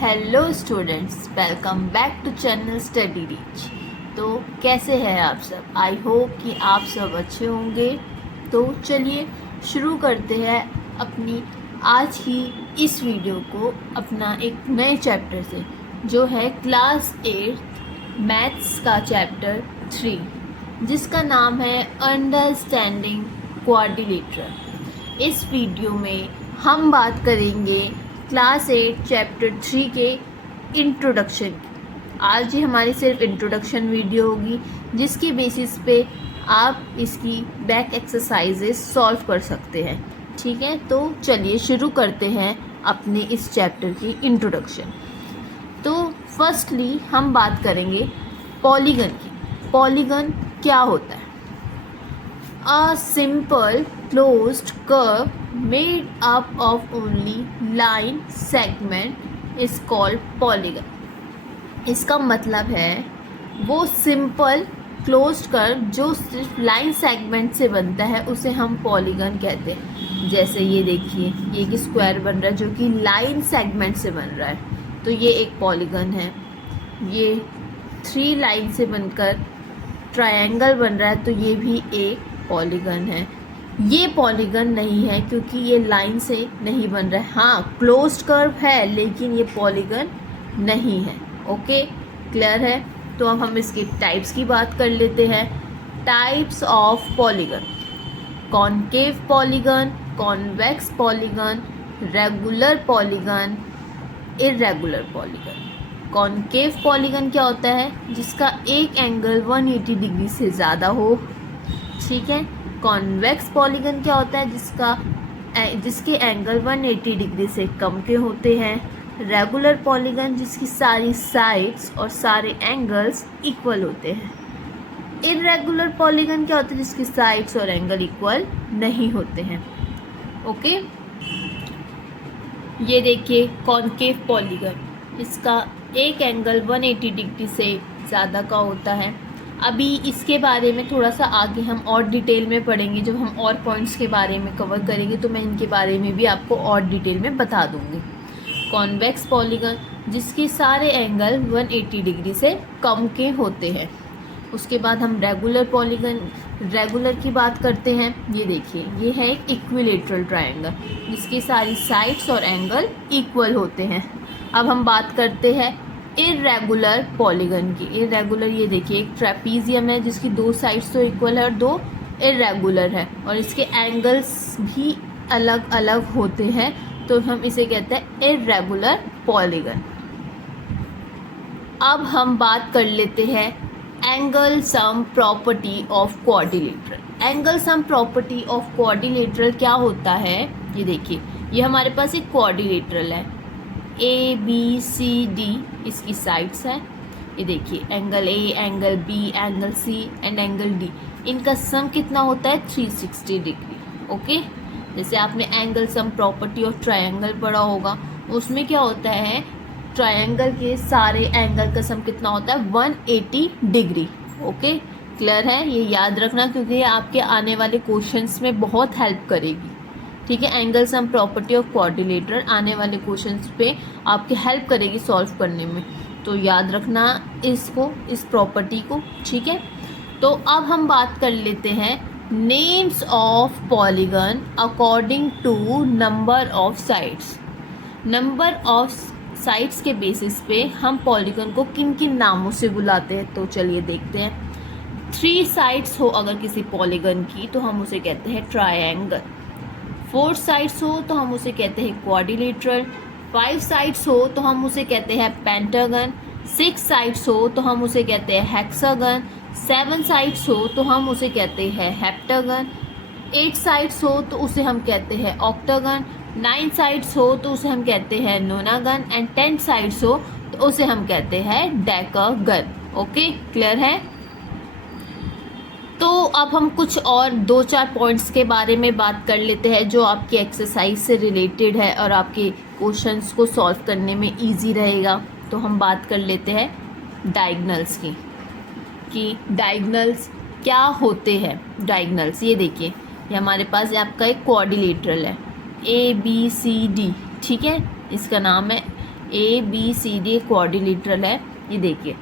Hello students, welcome back to channel study reach. तो कैसे हैं आप सब? आई होप कि आप सब अच्छे होंगे। तो चलिए शुरू करते हैं अपनी आज की इस वीडियो को अपना एक नए चैप्टर से, जो है क्लास 8 मैथ्स का चैप्टर 3, जिसका नाम है अंडरस्टैंडिंग क्वाड्रिलेटरल। इस वीडियो में हम बात करेंगे क्लास 8 चैप्टर 3 के इंट्रोडक्शन की। आज ये हमारी सिर्फ इंट्रोडक्शन वीडियो होगी, जिसकी बेसिस पे आप इसकी बैक एक्सरसाइजेस सॉल्व कर सकते हैं। ठीक है, तो चलिए शुरू करते हैं अपने इस चैप्टर की इंट्रोडक्शन। तो फर्स्टली हम बात करेंगे पॉलीगन की। पॉलीगन क्या होता है? A simple closed curve made up of only line segment is called polygon। इसका मतलब है वो सिंपल क्लोज्ड कर्व जो सिर्फ लाइन सेगमेंट से बनता है उसे हम पॉलीगन कहते हैं। जैसे ये देखिए, ये एक स्क्वायर बन रहा है जो कि लाइन सेगमेंट से बन रहा है, तो ये एक पॉलीगन है। ये 3 लाइन से बनकर ट्रायंगल बन रहा है, तो ये भी एक पॉलीगन है। ये पॉलीगन नहीं है क्योंकि ये लाइन से नहीं बन रहा है। हाँ, क्लोज्ड कर्व है लेकिन ये पॉलीगन नहीं है। ओके, क्लियर है? तो अब हम इसके टाइप्स की बात कर लेते हैं। Types of polygon: concave polygon, convex polygon, regular polygon, irregular polygon. Concave polygon क्या होता है? जिसका एक एंगल 180 डिग्री से ज़्यादा हो। ठीक है। कॉन्वेक्स पॉलीगन क्या होता है? जिसके एंगल 180 डिग्री से कम के होते हैं। रेगुलर पॉलीगन जिसकी सारी साइड्स और सारे एंगल्स इक्वल होते हैं। इर्रेगुलर पॉलीगन क्या होता है? जिसकी साइड्स और एंगल इक्वल नहीं होते हैं। ओके, ये देखिए कॉनकेव पॉलीगन, इसका एक एंगल 180 डिग्री से ज़्यादा का होता है। अभी इसके बारे में थोड़ा सा आगे हम और डिटेल में पढ़ेंगे। जब हम और पॉइंट्स के बारे में कवर करेंगे तो मैं इनके बारे में भी आपको और डिटेल में बता दूंगी। कॉन्वेक्स पॉलीगन जिसके सारे एंगल 180 डिग्री से कम के होते हैं। उसके बाद हम रेगुलर पॉलीगन, रेगुलर की बात करते हैं। ये देखिए, ये है एक इक्विलेटरल ट्रायंगल जिसकी सारी साइड्स और एंगल इक्वल होते हैं। अब हम बात करते हैं इर्रेगुलर पॉलीगन की। इर्रेगुलर, ये देखिए एक ट्रेपीजियम है जिसकी 2 साइड्स तो इक्वल है और 2 इर्रेगुलर है और इसके एंगल्स भी अलग अलग होते हैं, तो हम इसे कहते हैं इर्रेगुलर पॉलीगन। अब हम बात कर लेते हैं angle sum property of quadrilateral. Angle sum property of quadrilateral क्या होता है? ये देखिए, ये हमारे पास एक क्वाड्रिलेटरल है। ABCD इसकी साइड्स हैं। ये देखिए angle A, angle B, angle C and angle D, इनका सम कितना होता है? 360 डिग्री। ओके, जैसे आपने angle sum property of triangle पढ़ा होगा, उसमें क्या होता है? ट्रायंगल के सारे एंगल का सम कितना होता है? 180 डिग्री। ओके, क्लियर है? ये याद रखना क्योंकि ये आपके आने वाले क्वेश्चंस में बहुत हेल्प करेगी। ठीक है, angle sum property of quadrilateral आने वाले क्वेश्चंस पे आपकी हेल्प करेगी सॉल्व करने में, तो याद रखना इसको, इस प्रॉपर्टी को। ठीक है, तो अब हम बात कर लेते हैं names of polygon according to number of sides. Number of sides के बेसिस पे हम पॉलीगन को किन किन नामों से बुलाते हैं, तो चलिए देखते हैं। 3 साइड्स हो अगर किसी पॉलीगन की तो हम उसे कहते हैं ट्रायंगल। 4 साइड्स हो तो हम उसे कहते हैं क्वाड्रिलेटरल। 5 साइड्स हो तो हम उसे कहते हैं पेंटागन। 6 साइड्स हो तो हम उसे कहते हैं हेक्सागन। 7 साइड्स हो तो हम उसे कहते हैं हेप्टागन। 8 साइड्स हो तो उसे हम कहते हैं ऑक्टागन। 9 साइड्स हो तो उसे हम कहते हैं नोनागन एंड 10 साइड्स हो तो उसे हम कहते हैं डेकागन। ओके, क्लियर है? तो अब हम कुछ और 2-4 पॉइंट्स के बारे में बात कर लेते हैं जो आपकी एक्सरसाइज से रिलेटेड है और आपके क्वेश्चंस को सॉल्व करने में इजी रहेगा। तो हम बात कर लेते हैं डायगोनल्स की, कि डायगोनल्स क्या होते हैं। डायगोनल्स, ये देखिए, ये हमारे पास आपका एक क्वाड्रिलेटरल है ABCD। ठीक है, इसका नाम है ABCD क्वाड्रिलेटरल है। ये देखिए,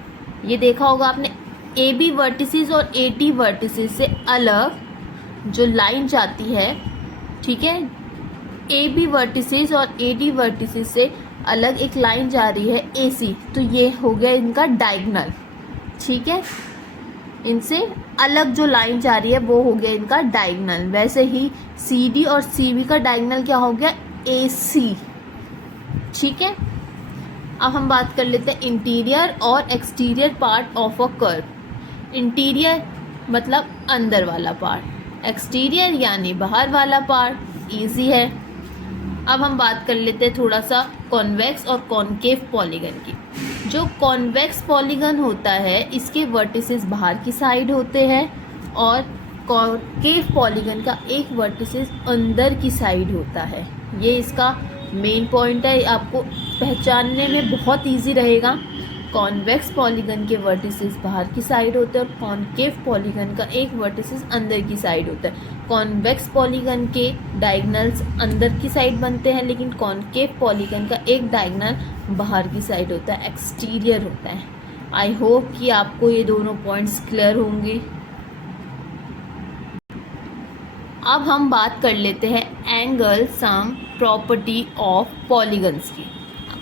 ये देखा होगा आपने, AB वर्टिसेस और AT वर्टिसेस से अलग जो लाइन जाती है, ठीक है, AB वर्टिसेस और AD वर्टिसेस से अलग एक लाइन जा रही है AC, तो ये हो गया इनका डायगोनल, ठीक है। इनसे अलग जो लाइन जा रही है वो हो गया इनका डायगोनल। वैसे ही CD और CB का डायगोनल क्या हो गया, AC, ठीक है। अब हम बात कर लेते हैं इंटीरियर और exterior part of a curve. Interior मतलब अंदर वाला पार्ट, एक्सटीरियर यानी बाहर वाला पार्ट, इजी है। अब हम बात कर लेते हैं थोड़ा सा कॉन्वेक्स और कॉनकेव पॉलीगन की। जो कॉन्वेक्स पॉलीगन होता है इसके वर्टिसेस बाहर की साइड होते हैं और कॉनकेव पॉलीगन का एक वर्टिसेस अंदर की साइड होता है। ये इसका मेन पॉइंट है, आपको पहचानने में बहुत इजी रहेगा। कॉन्वेक्स पॉलीगन के वर्टिसेस बाहर की साइड होते हैं और कॉनकेव पॉलीगन का एक वर्टिसेस अंदर की साइड होता है। कॉन्वेक्स पॉलीगन के डायगोनल्स अंदर की साइड बनते हैं, लेकिन कॉनकेव पॉलीगन का एक डायगोनल बाहर की साइड होता है, एक्सटीरियर होता है। आई होप कि आपको ये दोनों पॉइंट्स क्लियर होंगे। अब हम बात कर लेते हैं angle sum property of polygons की।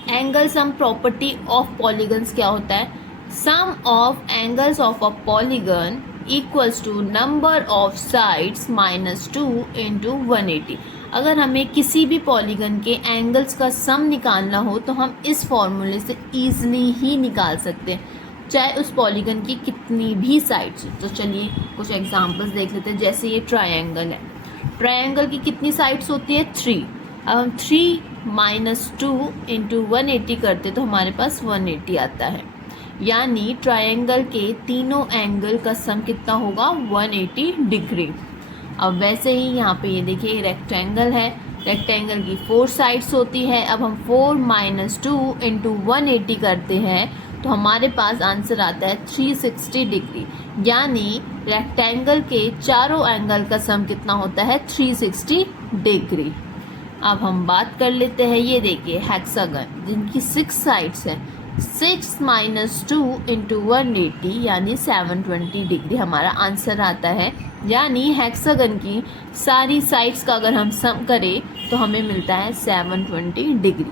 Angle sum property of polygons क्या होता है, sum of angles of a polygon equals to number of sides -2 into 180। अगर हमें किसी भी पॉलीगन के एंगल्स का सम निकालना हो तो हम इस फॉर्मूले से ईजिली ही निकाल सकते हैं, चाहे उस पॉलीगन की कितनी भी साइड्स हो। तो चलिए कुछ एग्जांपल्स देख लेते हैं। जैसे ये ट्रायंगल है, ट्रायंगल की कितनी साइड्स होती है, 3। अब हम 3 - 2 इंटू 180 करते तो हमारे पास 180 आता है, यानी ट्रायंगल के तीनों एंगल का सम कितना होगा, 180 डिग्री। अब वैसे ही यहाँ पे ये देखिए रेक्टेंगल है, रेक्टेंगल की 4 साइड्स होती है। अब हम 4 - 2 इंटू 180 करते हैं तो हमारे पास आंसर आता है 360 डिग्री, यानी रेक्टेंगल के चारों एंगल का सम कितना होता है, 360 डिग्री। अब हम बात कर लेते हैं, ये देखिए हेक्सागन जिनकी 6 साइड्स हैं, 6 - 2 इंटू 180 यानी 720 डिग्री हमारा आंसर आता है। यानी हेक्सागन की सारी साइड्स का अगर हम सम करें तो हमें मिलता है 720 डिग्री।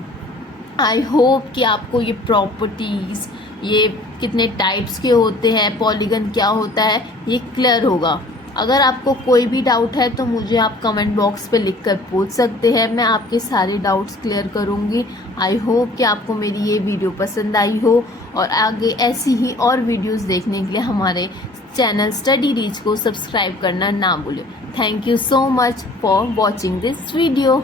आई होप कि आपको ये प्रॉपर्टीज़, ये कितने टाइप्स के होते हैं, पॉलीगन क्या होता है, ये क्लियर होगा। अगर आपको कोई भी डाउट है तो मुझे आप कमेंट बॉक्स पे लिखकर पूछ सकते हैं, मैं आपके सारे डाउट्स क्लियर करूँगी। आई होप कि आपको मेरी ये वीडियो पसंद आई हो और आगे ऐसी ही और वीडियोस देखने के लिए हमारे चैनल स्टडी रीच को सब्सक्राइब करना ना भूलें। Thank you so much for watching this video.